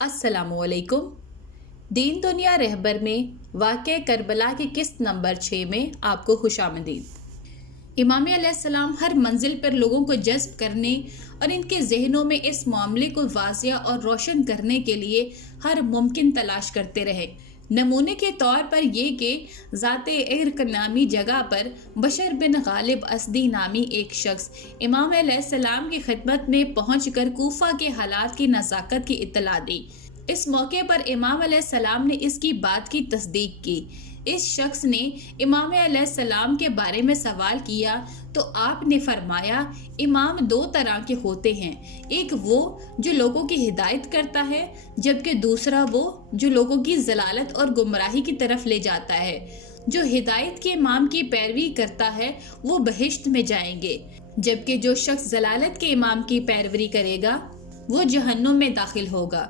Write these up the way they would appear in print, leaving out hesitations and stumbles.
السلام علیکم۔ دین دنیا رہبر میں واقع کربلا کی قسط نمبر 6 میں آپ کو خوش آمدید۔ امام علیہ السلام ہر منزل پر لوگوں کو جذب کرنے اور ان کے ذہنوں میں اس معاملے کو واضح اور روشن کرنے کے لیے ہر ممکن تلاش کرتے رہے۔ نمونے کے طور پر یہ کہ ذات عرق نامی جگہ پر بشر بن غالب ازدی نامی ایک شخص امام علیہ السلام کی خدمت میں پہنچ کر کوفہ کے حالات کی نزاکت کی اطلاع دی۔ اس موقع پر امام علیہ السلام نے اس کی بات کی تصدیق کی۔ اس شخص نے امام علیہ السلام کے بارے میں سوال کیا تو آپ نے فرمایا، امام دو طرح کے ہوتے ہیں، ایک وہ جو لوگوں کی ہدایت کرتا ہے، جبکہ دوسرا وہ جو لوگوں کی ضلالت اور گمراہی کی طرف لے جاتا ہے۔ جو ہدایت کے امام کی پیروی کرتا ہے وہ بہشت میں جائیں گے، جبکہ جو شخص ضلالت کے امام کی پیروی کرے گا وہ جہنم میں داخل ہوگا۔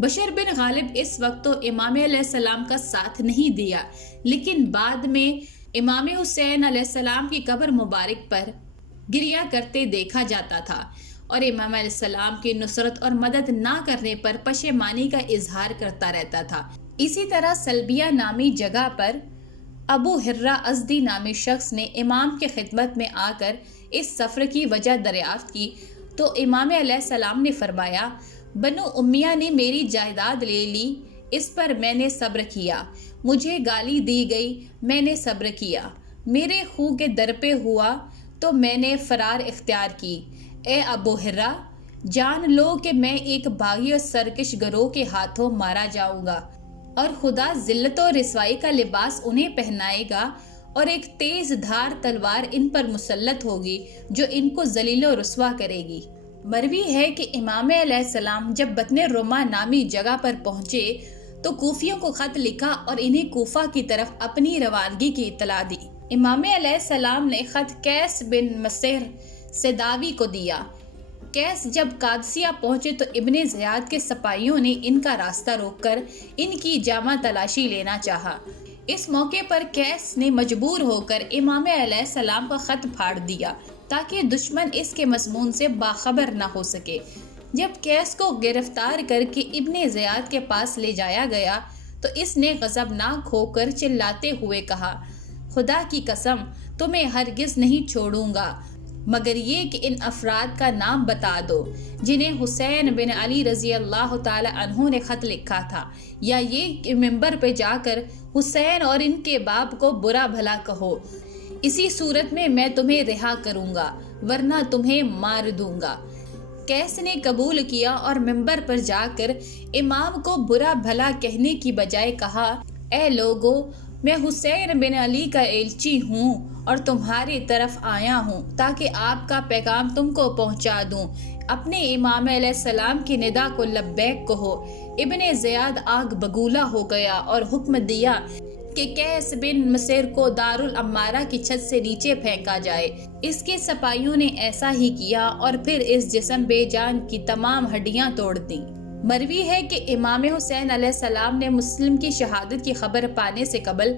بشر بن غالب اس وقت تو امام علیہ السلام کا ساتھ نہیں دیا، لیکن بعد میں امام حسین علیہ السلام کی قبر مبارک پر گریہ کرتے دیکھا جاتا تھا اور امام علیہ السلام کی نصرت اور مدد نہ کرنے پر پشیمانی کا اظہار کرتا رہتا تھا۔ اسی طرح سلبیہ نامی جگہ پر ابو ہرہ ازدی نامی شخص نے امام کی خدمت میں آ کر اس سفر کی وجہ دریافت کی تو امام علیہ السلام نے فرمایا، بنو امیہ نے میری جائیداد لے لی، اس پر میں نے صبر کیا، مجھے گالی دی گئی، میں نے صبر کیا، میرے خوں کے در پہ ہوا تو میں نے فرار اختیار کی۔ اے ابو ہرہ، جان لو کہ میں ایک باغی اور سرکش گروہ کے ہاتھوں مارا جاؤں گا اور خدا ذلت و رسوائی کا لباس انہیں پہنائے گا اور ایک تیز دھار تلوار ان پر مسلط ہوگی جو ان کو ذلیل و رسوا کرے گی۔ مروی ہے کہ امام علیہ السلام جب بطن رما نامی جگہ پر پہنچے تو کوفیوں کو خط لکھا اور انہیں کوفہ کی طرف اپنی روانگی کی اطلاع دی۔ امام علیہ السلام نے خط قیس بن مسعر سداوی کو دیا۔ قیس جب قادسیہ پہنچے تو ابن زیاد کے سپاہیوں نے ان کا راستہ روک کر ان کی جامع تلاشی لینا چاہا۔ اس موقع پر قیس نے مجبور ہو کر امام علیہ السلام کا خط پھاڑ دیا تاکہ دشمن اس کے مضمون سے باخبر نہ ہو سکے۔ جب قیس کو گرفتار کر کے ابن زیاد کے پاس لے جایا گیا تو اس نے غضبناک ہو کر چلاتے ہوئے کہا، خدا کی قسم تمہیں ہرگز نہیں چھوڑوں گا مگر یہ کہ ان افراد کا نام بتا دو جنہیں حسین بن علی رضی اللہ تعالی عنہ نے خط لکھا تھا، یا یہ کہ ممبر پہ جا کر حسین اور ان کے باپ کو برا بھلا کہو، اسی صورت میں تمہیں رہا کروں گا ورنہ تمہیں مار دوں گا۔ قیس نے قبول کیا اور ممبر پر جا کر امام کو برا بھلا کہنے کی بجائے کہا، اے لوگو، میں حسین بن علی کا ایلچی ہوں اور تمہاری طرف آیا ہوں تاکہ آپ کا پیغام تم کو پہنچا دوں۔ اپنے امام علیہ السلام کی ندا کو لبیک کہو۔ ابن زیاد آگ بگولا ہو گیا اور حکم دیا کہ قیس بن مسعر کو دارالعمارہ کی چھت سے نیچے پھینکا جائے۔ اس کے سپاہیوں نے ایسا ہی کیا اور پھر اس جسم بے جان کی تمام ہڈیاں توڑ دیں۔ مروی ہے کہ امام حسین علیہ السلام نے مسلم کی شہادت کی خبر پانے سے قبل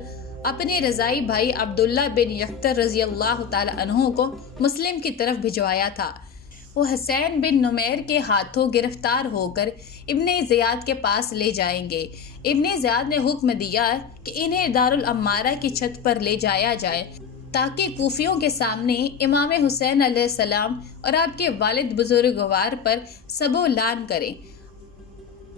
اپنے رضائی بھائی عبداللہ بن یقطر رضی اللہ تعالی عنہ کو مسلم کی طرف بھجوایا تھا۔ وہ حسین بن نمیر کے ہاتھوں گرفتار ہو کر ابن زیاد کے پاس لے جائیں گے۔ ابن زیاد نے حکم دیا کہ انہیں دارالعمارہ کی چھت پر لے جایا جائے تاکہ کوفیوں کے سامنے امام حسین علیہ السلام اور آپ کے والد بزرگوار پر سب و لعن کریں۔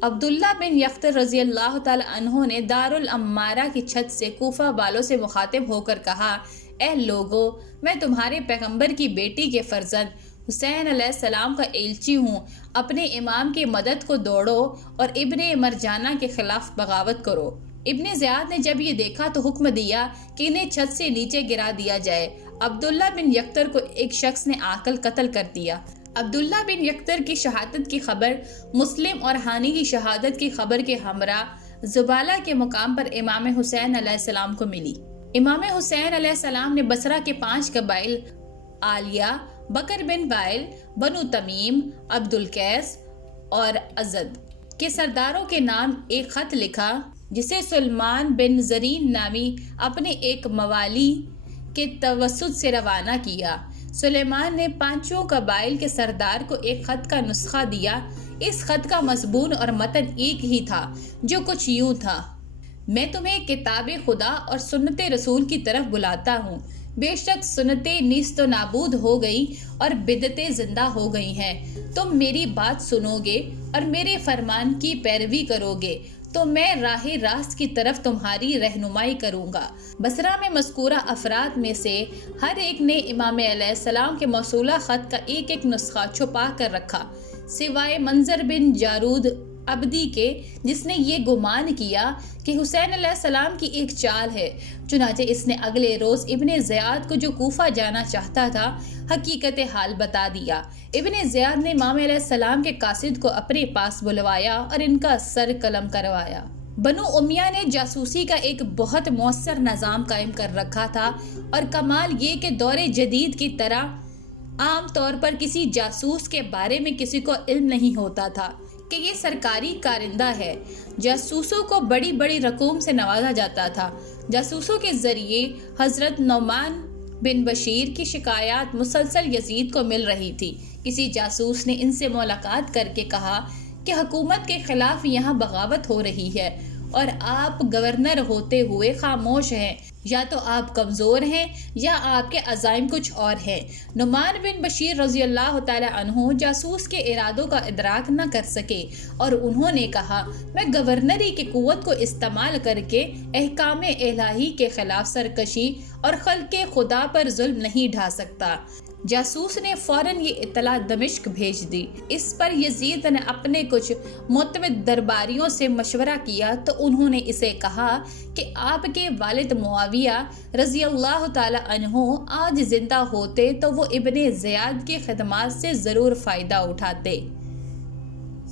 عبداللہ بن یقطر رضی اللہ تعالی عنہ نے دارالعمارہ کی چھت سے کوفہ والوں سے مخاطب ہو کر کہا، اے لوگو، میں تمہارے پیغمبر کی بیٹی کے فرزند حسین علیہ السلام کا ایلچی ہوں، اپنے امام کی مدد کو دوڑو اور ابن مرجانہ کے خلاف بغاوت کرو۔ ابن زیاد نے جب یہ دیکھا تو حکم دیا کہ انہیں چھت سے نیچے گرا دیا جائے۔ عبداللہ بن یقطر کو ایک شخص نے آ کر قتل کر دیا۔ عبداللہ بن یقطر کی شہادت کی خبر مسلم اور ہانی کی شہادت کی خبر کے ہمراہ زبالہ کے مقام پر امام حسین علیہ السلام کو ملی۔ امام حسین علیہ السلام نے بصرہ کے 5 قبائل عالیہ، بکر بن وائل، بنو تمیم، عبد القیس اور ازد کے سرداروں کے نام ایک خط لکھا جسے سلمان بن زرین نامی اپنے ایک موالی کے توسط سے روانہ کیا۔ سلیمان نے 5 قبائل کے سردار کو ایک خط کا نسخہ دیا۔ اس خط کا مضمون اور متن ایک ہی تھا، جو کچھ یوں تھا: میں تمہیں کتاب خدا اور سنت رسول کی طرف بلاتا ہوں۔ بے شک سنتیں نیست و نابود ہو گئی اور بدعتیں زندہ ہو گئی ہیں۔ تم میری بات سنو گے اور میرے فرمان کی پیروی کرو گے تو میں راہ راست کی طرف تمہاری رہنمائی کروں گا۔ بصرہ میں مذکورہ افراد میں سے ہر ایک نے امام علیہ السلام کے موصولہ خط کا ایک ایک نسخہ چھپا کر رکھا، سوائے منظر بن جارود عبدی کے، جس نے یہ گمان کیا کہ حسین علیہ السلام کی ایک چال ہے۔ چنانچہ اس نے اگلے روز ابن زیاد کو، جو کوفہ جانا چاہتا تھا، حقیقت حال بتا دیا۔ ابن زیاد نے امام علیہ السلام کے قاصد کو اپنے پاس بلوایا اور ان کا سر قلم کروایا۔ بنو امیہ نے جاسوسی کا ایک بہت مؤثر نظام قائم کر رکھا تھا، اور کمال یہ کہ دور جدید کی طرح عام طور پر کسی جاسوس کے بارے میں کسی کو علم نہیں ہوتا تھا کہ یہ سرکاری کارندہ ہے۔ جاسوسوں کو بڑی بڑی رقوم سے نوازا جاتا تھا۔ جاسوسوں کے ذریعے حضرت نعمان بن بشیر کی شکایات مسلسل یزید کو مل رہی تھی۔ کسی جاسوس نے ان سے ملاقات کر کے کہا کہ حکومت کے خلاف یہاں بغاوت ہو رہی ہے اور آپ گورنر ہوتے ہوئے خاموش ہیں۔ یا تو آپ کمزور ہیں یا آپ کے عزائم کچھ اور ہیں۔ نعمان بن بشیر رضی اللہ تعالی عنہ جاسوس کے ارادوں کا ادراک نہ کر سکے، اور انہوں نے کہا، میں گورنری کی قوت کو استعمال کر کے احکام الہی کے خلاف سرکشی اور خلق خدا پر ظلم نہیں ڈھا سکتا۔ جاسوس نے فوراً یہ اطلاع دمشق بھیج دی۔ اس پر یزید نے اپنے کچھ معتمد درباریوں سے مشورہ کیا تو انہوں نے اسے کہا کہ آپ کے والد معاویہ رضی اللہ تعالی عنہ آج زندہ ہوتے تو وہ ابن زیاد کی خدمات سے ضرور فائدہ اٹھاتے۔